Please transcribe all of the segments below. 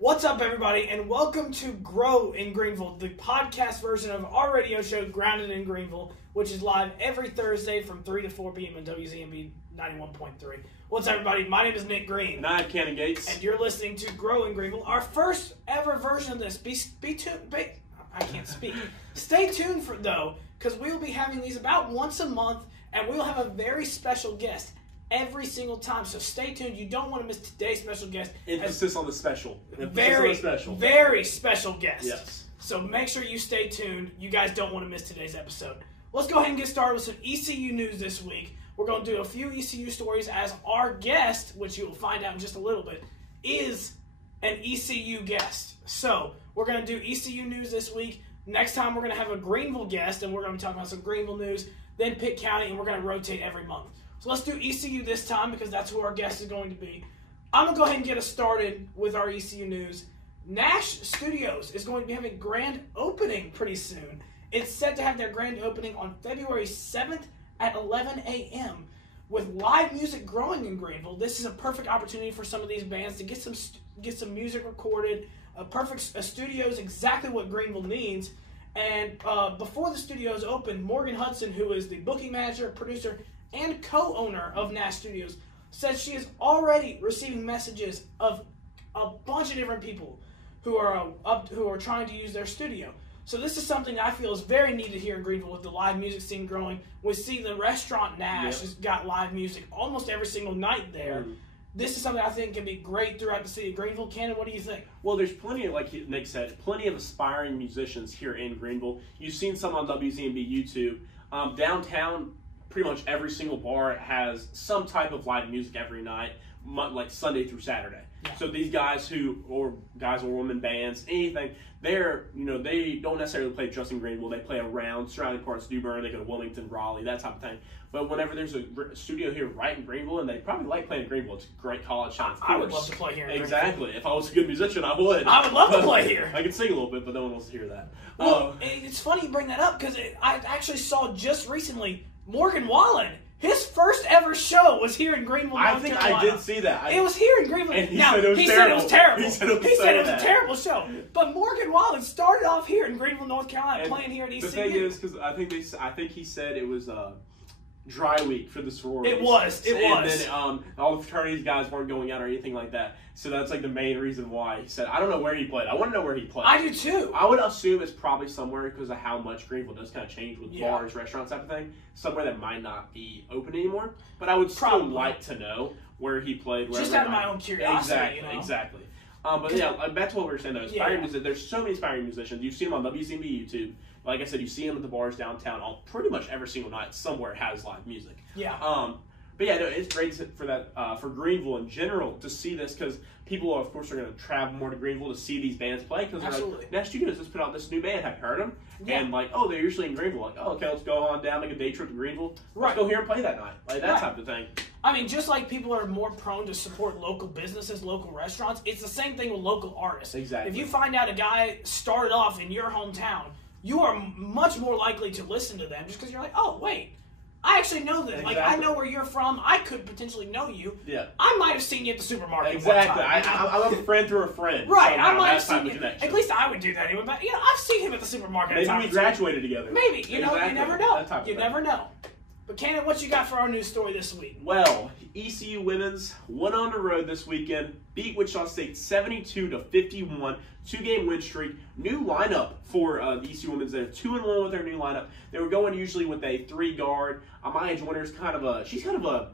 What's up, everybody, and welcome to GRO in Greenville, the podcast version of our radio show, Grounded in Greenville, which is live every Thursday from 3 to 4 p.m. on WZMB 91.3. What's up, everybody? My name is Nick Green. And I'm Karina Gates. And you're listening to GRO in Greenville, our first ever version of this. Be tuned. I can't speak. Stay tuned, though, because we will be having these about once a month, and we will have a very special guest every single time. So stay tuned. You don't want to miss today's special guest. Emphasis on the special. Very special guest. Yes. So make sure you stay tuned. You guys don't want to miss today's episode. Let's go ahead and get started with some ECU news this week. We're going to do a few ECU stories as our guest, which you will find out in just a little bit, is an ECU guest. So we're going to do ECU news this week. Next time we're going to have a Greenville guest, and we're going to be talking about some Greenville news, then Pitt County, and we're going to rotate every month. So let's do ECU this time because that's who our guest is going to be. I'm going to go ahead and get us started with our ECU news. Nash Studios is going to be having a grand opening pretty soon. It's set to have their grand opening on February 7th at 11 a.m. With live music growing in Greenville, this is a perfect opportunity for some of these bands to get some music recorded. A studio is exactly what Greenville needs. And before the studios open, Morgan Hudson, who is the booking manager, producer, and co-owner of Nash Studios, says she is already receiving messages of a bunch of different people who are trying to use their studio. So this is something that I feel is very needed here in Greenville with the live music scene growing. We see the restaurant Nash has got live music almost every single night there. This is something I think can be great throughout the city of Greenville. Cannon, what do you think? Well, there's plenty of, like Nick said, plenty of aspiring musicians here in Greenville. You've seen some on WZMB YouTube. Downtown, pretty much every single bar has some type of live music every night, like Sunday through Saturday. Yeah. So these guys or women bands, anything, they don't necessarily play just in Greenville. They play around surrounding parts, New Bern, they go to Wilmington, Raleigh, that type of thing. But whenever there's a studio here right in Greenville, and they probably like playing in Greenville, it's a great college town. I would love to play here in Greenville. Exactly. If I was a good musician, I would. I would love to play here. I can sing a little bit, but no one wants to hear that. Well, it's funny you bring that up because I actually saw just recently Morgan Wallen. His first ever show was here in Greenville, North Carolina. I did see that. It was here in Greenville. And he said it was terrible. He said it was a terrible show. But Morgan Wallen started off here in Greenville, North Carolina, playing here at ECU. The thing is, because I think he said it was dry week for the sororities. It was. And then all the fraternities guys weren't going out or anything like that. So that's like the main reason why he said, I don't know where he played. I want to know where he played. I do too. I would assume it's probably somewhere because of how much Greenville does kind of change with bars, restaurants, type of thing. Somewhere that might not be open anymore. But I would still like to know where he played. Just out of my own curiosity. Exactly. But yeah, back to what we were saying though. There's so many aspiring musicians. You've seen them on WZMB YouTube. Like I said, you see them at the bars downtown. Pretty much every single night, somewhere has live music. Yeah. But yeah, no, it's great for that for Greenville in general to see this because people, of course, are going to travel more to Greenville to see these bands play because they're like, Nash Studios just put out this new band. Have you heard them? Yeah. And like, they're usually in Greenville. Like, okay, let's go on down, make a day trip to Greenville. Let's go here and play that night. Like that type of thing. I mean, just like people are more prone to support local businesses, local restaurants, it's the same thing with local artists. Exactly. If you find out a guy started off in your hometown, you are much more likely to listen to them just because you're like, oh, wait, I actually know them. Exactly. Like, I know where you're from. I could potentially know you. Yeah. I might have seen you at the supermarket. Exactly. One time, I'm a friend through a friend. Right. Somehow, I might have seen you. Connection. At least I would do that anyway. But, I've seen him at the supermarket. Maybe we graduated together. Maybe. You never know. You thing. never know. But, Cannon, what you got for our news story this week? Well, ECU women's went on the road this weekend, beat Wichita State 72-51, 2-game win streak. New lineup for the ECU women's. They're 2-1 with their new lineup. They were going usually with a 3-guard. Amaya Joyner's she's kind of a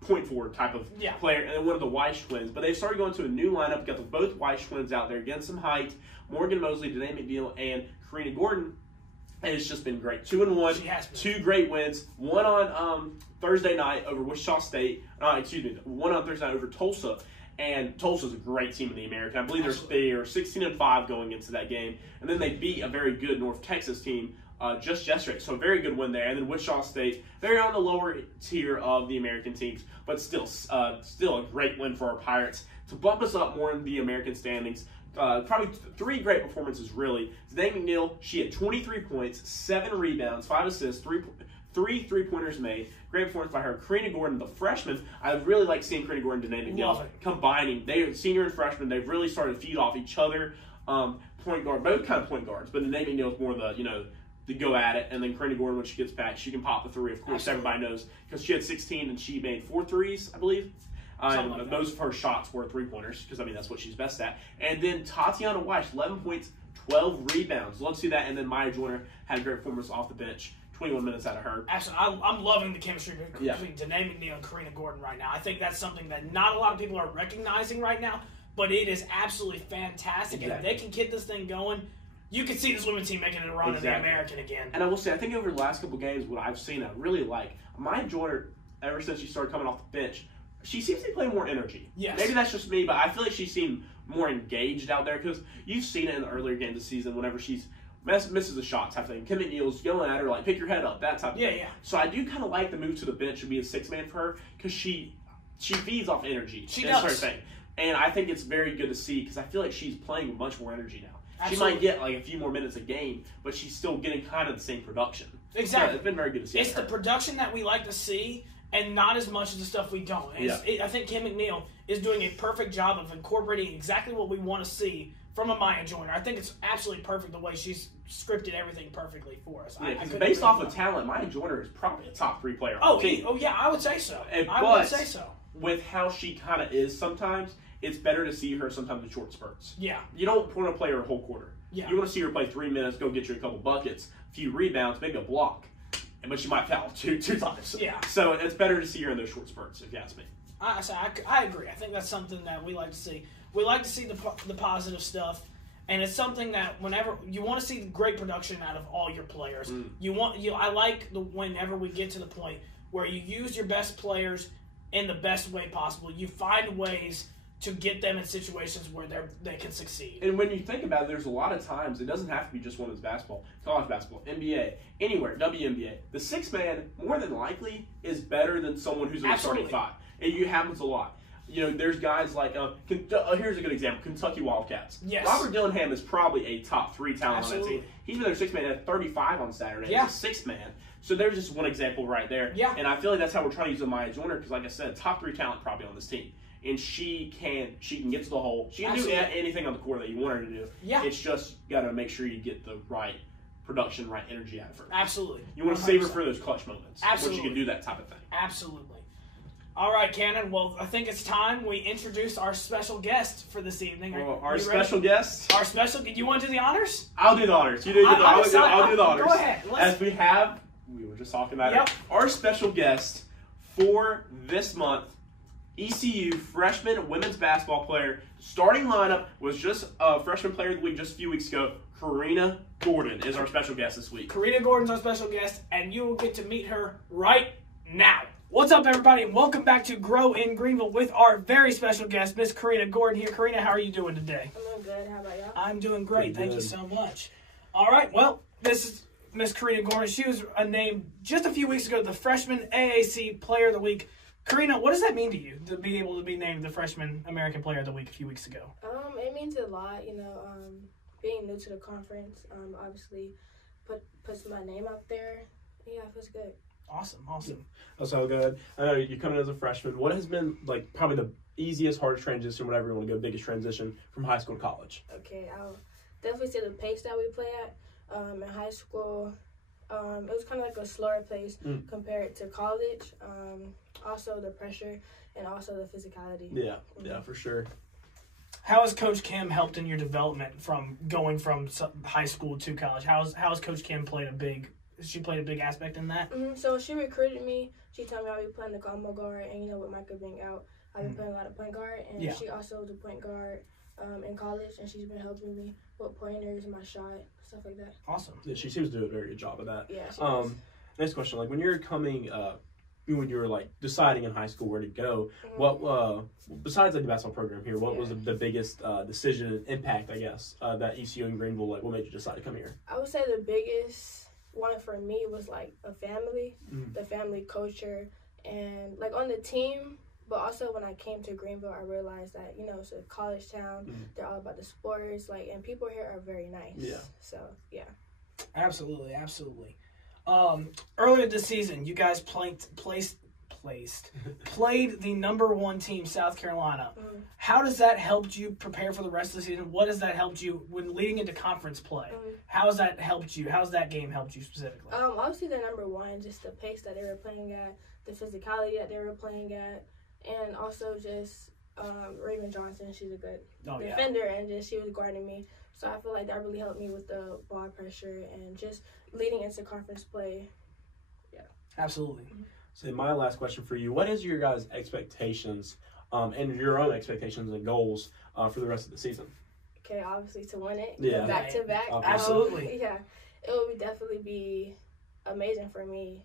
point forward type of player, and then one of the Weiss twins. But they started going to a new lineup. Got both Weiss twins out there, getting some height. Morgan Mosley, Danae McNeil, and Karina Gordon. And it's just been great. 2-1, 2 great wins. One on Thursday night over Wichita State. One on Thursday night over Tulsa. And Tulsa's a great team in the American. I believe they are 16-5 going into that game. And then they beat a very good North Texas team just yesterday. So a very good win there. And then Wichita State, they're on the lower tier of the American teams, but still a great win for our Pirates to bump us up more in the American standings. Probably 3 great performances, really. Danae McNeil, she had 23 points, 7 rebounds, 5 assists, 3 3-pointers made. Great performance by her. Karina Gordon, the freshman. I really like seeing Karina Gordon and Danae McNeil combining. They are senior and freshman. They've really started to feed off each other. Point guard, both kind of point guards, but Danae McNeil is more the go at it, and then Karina Gordon, when she gets back, she can pop the three. Of course, everybody knows because she had 16 and she made 4 threes, I believe. And most of her shots were 3-pointers because, that's what she's best at. And then Tatiana Weiss, 11 points, 12 rebounds. Love to see that. And then Maya Joyner had a great performance off the bench. 21 minutes out of her. Absolutely. I'm loving the chemistry between Danae McNeil and Karina Gordon right now. I think that's something that not a lot of people are recognizing right now, but it is absolutely fantastic. Exactly. And if they can get this thing going, you can see this women's team making a run in the American again. And I will say, I think over the last couple games, what I've seen, I really like Maya Joyner, ever since she started coming off the bench, she seems to be playing more energy. Yes. Maybe that's just me, but I feel like she seemed more engaged out there because you've seen it in the earlier games of the season whenever she's misses a shot type thing. Kim McNeil's yelling at her, like, pick your head up, that type of thing. Yeah. So I do kind of like the move to the bench to be a 6-man for her because she feeds off energy. She does. Her thing. And I think it's very good to see because I feel like she's playing with much more energy now. Absolutely. She might get like a few more minutes a game, but she's still getting kind of the same production. Exactly. Yeah, it's been very good to see. It's the production that we like to see, and not as much as the stuff we don't. I think Kim McNeil is doing a perfect job of incorporating exactly what we want to see from a Maya Joyner. I think it's absolutely perfect the way she's scripted everything perfectly for us. Yeah, because based off of talent, Maya Joyner is probably a top 3 player on the team. Oh, yeah, I would say so. I would say so. With how she kind of is sometimes, it's better to see her sometimes in short spurts. Yeah. You don't want to play her a whole quarter. Yeah. You want to see her play 3 minutes, go get you a couple buckets, a few rebounds, maybe a block. But she might foul two times. Yeah. So it's better to see her in those short spurts, if you ask me. I agree. I think that's something that we like to see. We like to see the positive stuff, and it's something that whenever you want to see great production out of all your players. I like whenever we get to the point where you use your best players in the best way possible. You find ways to get them in situations where they can succeed. And when you think about it, there's a lot of times, it doesn't have to be just women's basketball, college basketball, NBA, anywhere, WNBA. The 6-man, more than likely, is better than someone who's in the starting 5. And it happens a lot. There's guys like, here's a good example, Kentucky Wildcats. Yes. Robert Dillingham is probably a top 3 talent on that team. He's been their 6-man at 35 on Saturday. Yeah. He's a 6-man. So there's just one example right there. Yeah. And I feel like that's how we're trying to use the Maya Joyner because, like I said, top 3 talent probably on this team. And she can get to the hole. She can do anything on the court that you want her to do. Yeah. It's just got to make sure you get the right production, right energy out of her. Absolutely. You want to save her for those clutch moments. Absolutely. Once you can do that type of thing. Absolutely. All right, Cannon. Well, I think it's time we introduce our special guest for this evening. Our special guest? Do you want to do the honors? I'll do the honors. You do I'll do the honors. Go ahead. As we were just talking about it, our special guest for this month, ECU freshman women's basketball player. Starting lineup was just freshman player of the week just a few weeks ago. Karina Gordon is our special guest this week. Karina Gordon's our special guest, and you will get to meet her right now. What's up, everybody, and welcome back to GRO in Greenville with our very special guest, Miss Karina Gordon here. Karina, how are you doing today? I'm doing good. How about y'all? I'm doing great. Thank you so much. All right, well, this is Miss Karina Gordon. She was named just a few weeks ago the Freshman AAC Player of the Week. Karina, what does that mean to you to be able to be named the Freshman American Player of the Week a few weeks ago? It means a lot, being new to the conference, obviously puts my name out there. Yeah, it feels good. Awesome. That's so good. I know you're coming as a freshman. What has been probably the easiest, hardest transition, whatever you want to go, biggest transition from high school to college? Okay, I'll definitely say the pace that we play at. In high school, it was kind of like a slower pace compared to college. Also the pressure and also the physicality. Yeah, for sure. How has Coach Kim helped in your development from going from high school to college? How has Coach Kim played a big aspect in that? So she recruited me. She told me I'll be playing the combo guard, and with Micah being out, I've been playing a lot of point guard, and she also was a point guard in college, and she's been helping me with pointers, my shot, stuff like that. Awesome. Yeah, she seems to do a very good job of that. Yeah, she does. Next question, when you're coming, when you were deciding in high school where to go, what besides the basketball program here, what was the biggest decision and impact, I guess, that ECU in Greenville, what made you decide to come here? I would say the biggest one for me was a family, the family culture, and on the team. But also when I came to Greenville, I realized that it's a college town. They're all about the sports, and people here are very nice. Yeah. So yeah. Absolutely. Earlier this season, you guys played the #1 team, South Carolina. How does that help you prepare for the rest of the season? What has that helped you when leading into conference play? How has that helped you? How's that game helped you specifically? Obviously, they're #1, just the pace that they were playing at, the physicality that they were playing at, and also just Raven Johnson. She's a good defender, and just she was guarding me. So I feel like that really helped me with the ball pressure and just leading into conference play. Yeah. Absolutely. So my last question for you, what is your guys' expectations and your own expectations and goals for the rest of the season? Okay, obviously to win it, Yeah. back to back. Absolutely. Yeah, it would definitely be amazing for me,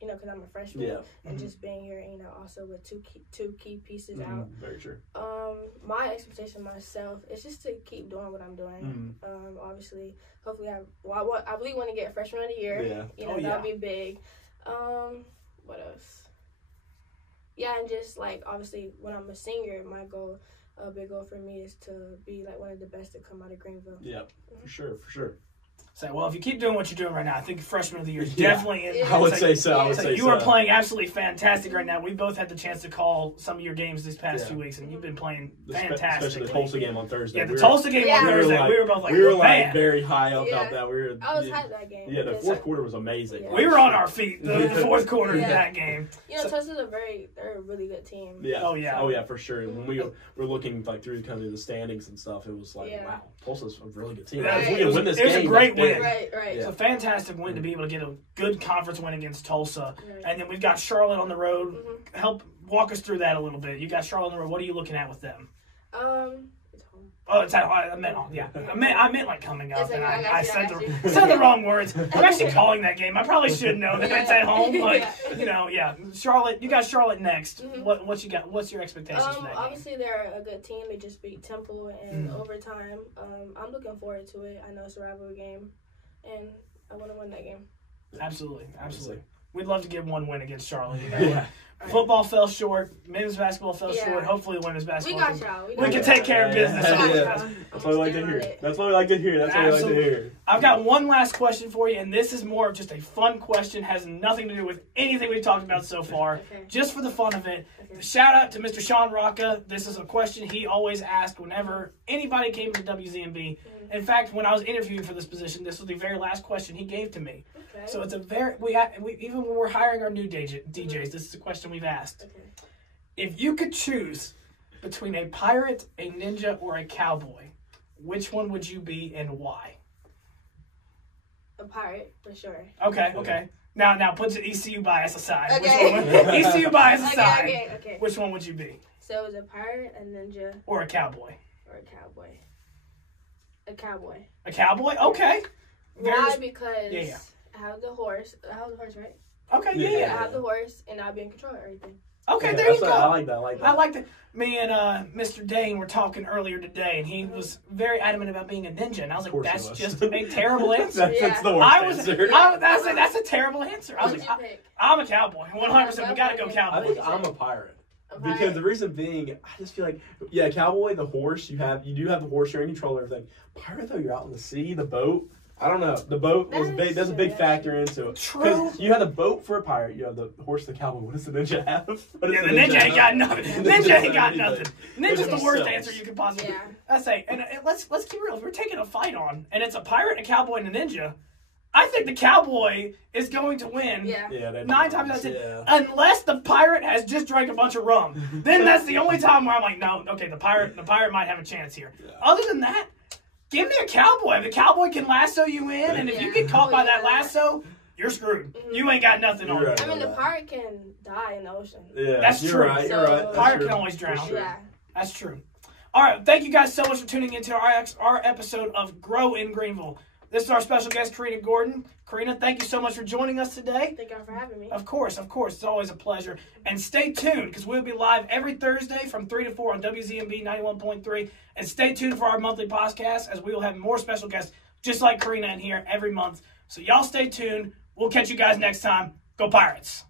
because I'm a freshman and just being here, also with two key pieces out. Very true. My expectation myself is just to keep doing what I'm doing. Obviously, hopefully, I really want to get freshman of the year. Yeah. That'd be big. What else? Yeah, and just obviously when I'm a senior, my goal, a big goal for me is to be one of the best to come out of Greenville. Yeah, for sure. So, well, if you keep doing what you're doing right now, I think freshman of the year definitely is. I would say so. You are playing absolutely fantastic right now. We both had the chance to call some of your games these past 2 weeks, and you've been playing fantastic. Especially the Tulsa game on Thursday. Yeah, the Tulsa game on Thursday. We were both like, man. Very high up about that. I was hyped that game. Yeah, the fourth quarter was amazing. We were on our feet the fourth quarter of that game. Tulsa's they're a really good team. Yeah. Oh yeah, for sure. When we were looking through kind of the standings and stuff, it was like, wow, Tulsa's a really good team. Right. If we can win this game, game, it was a great win. Right. It's a fantastic win to be able to get a good conference win against Tulsa. And then we've got Charlotte on the road. Help walk us through that a little bit. You got Charlotte on the road. What are you looking at with them? It's home. Oh, it's at home. I meant like coming up, and I said the wrong words. I'm actually calling that game. I probably should know that it's at home, but Charlotte. You got Charlotte next. What you got? What's your expectations for that game? Obviously, they're a good team. They just beat Temple in overtime. I'm looking forward to it. I know it's a rivalry game, and I want to win that game. Absolutely. We'd love to get one win against Charlotte. Football fell short. Men's basketball fell short. Hopefully, women's basketball. We can take care of business. That's what we like to hear. I've got one last question for you, and this is more of just a fun question. Has nothing to do with anything we've talked about so far. Just for the fun of it. Shout out to Mr. Sean Rocca. This is a question he always asked whenever anybody came to WZMB. In fact, when I was interviewing for this position, this was the very last question he gave to me. So it's a very even when we're hiring our new DJs, this is a question we've asked. If you could choose between a pirate, a ninja, or a cowboy, which one would you be and why? A pirate, for sure. Okay. Now put the ECU bias aside. ECU bias aside. Okay. Which one would you be? So it was a pirate, a ninja, or a cowboy? A cowboy. A cowboy? Okay. Why? Because I have the horse. I have the horse, right? Okay, I have the horse, and I'll be in control of everything. Okay, there you go. I like that. I like that. Me and Mr. Dane were talking earlier today, and he was very adamant about being a ninja, and I was like, "That's just a terrible answer." That's the worst answer. That's a terrible answer. I was like, I'm a cowboy, 100%. We gotta go cowboy. I think I'm a pirate. Because the reason being, I just feel like, cowboy, the horse, you do have the horse, you're in control of everything. Pirate, though, you're out in the sea, the boat. I don't know. The boat was big. There's a big factor into it. True. Because you have the boat for a pirate. You have the horse, the cowboy. What does the ninja have? The ninja ain't got nothing. Ninja ain't got nothing. Ninja's the worst answer you could possibly. I say, and let's keep it real. If we're taking a fight on, and it's a pirate, a cowboy, and a ninja, I think the cowboy is going to win 9 times out of 10. Unless the pirate has just drank a bunch of rum. Then that's the only time where I'm like, no, okay, the pirate might have a chance here. Other than that, give me a cowboy. The cowboy can lasso you in, and if you get caught by that lasso, you're screwed. You ain't got nothing on you. I mean, the pirate can die in the ocean. Yeah, that's true. Right, you're right. Pirate can always drown. That's true. All right, thank you guys so much for tuning into our episode of GRO in Greenville. This is our special guest, Karina Gordon. Karina, thank you so much for joining us today. Thank you for having me. Of course. It's always a pleasure. And stay tuned, because we'll be live every Thursday from 3 to 4 on WZMB 91.3. And stay tuned for our monthly podcast, as we will have more special guests just like Karina in here every month. So y'all stay tuned. We'll catch you guys next time. Go Pirates!